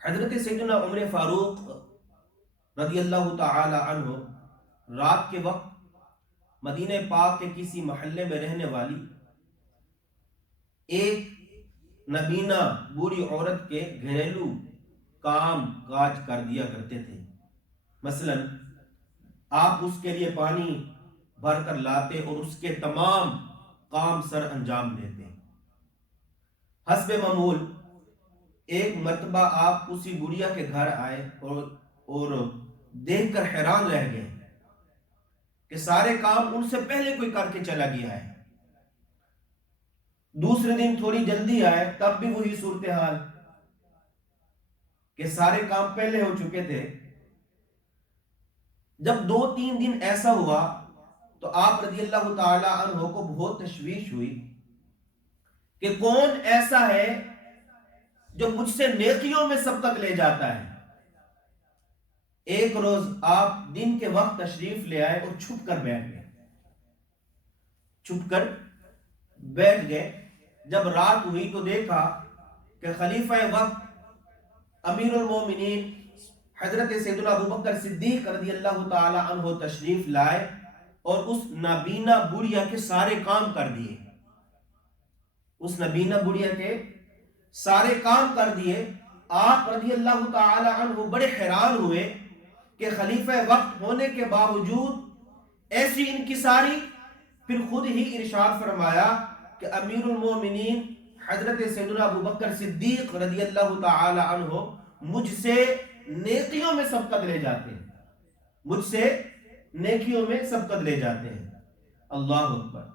حضرت سیدنا عمر فاروق رضی اللہ تعالی عنہ رات کے وقت مدینہ پاک کے کسی محلے میں رہنے والی ایک نبینا بوڑھی عورت کے گھریلو کام کاج کر دیا کرتے تھے۔ مثلا آپ اس کے لیے پانی بھر کر لاتے اور اس کے تمام کام سر انجام دیتے۔ حسب معمول ایک مرتبہ آپ اسی بڑھیا کے گھر آئے اور دیکھ کر حیران رہ گئے کہ سارے کام ان سے پہلے کوئی کر کے چلا گیا ہے۔ دوسرے دن تھوڑی جلدی آئے، تب بھی وہی صورتحال کہ سارے کام پہلے ہو چکے تھے۔ جب 2-3 دن ایسا ہوا تو آپ رضی اللہ تعالی عنہ کو بہت تشویش ہوئی کہ کون ایسا ہے جو مجھ سے نیکیوں میں سبقت لے جاتا ہے۔ ایک روز آپ دن کے وقت تشریف لے آئے اور چھپ کر بیٹھ گئے۔ جب رات ہوئی تو دیکھا کہ خلیفہ وقت امیر المومنین حضرت سیدنا ابوبکر صدیق رضی اللہ تعالی عنہ تشریف لائے اور اس نابینا بڑھیا کے سارے کام کر دیے۔ اس نابینا بڑھیا کے سارے کام کر دیے۔ آپ رضی اللہ تعالی عنہ بڑے حیران ہوئے کہ خلیفہ وقت ہونے کے باوجود ایسی انکساری۔ پھر خود ہی ارشاد فرمایا کہ امیر المومنین حضرت سیدنا ابوبکر صدیق رضی اللہ تعالی عنہ مجھ سے نیکیوں میں سبقت لے جاتے ہیں، مجھ سے نیکیوں میں سبقت لے جاتے ہیں۔ اللہ اکبر۔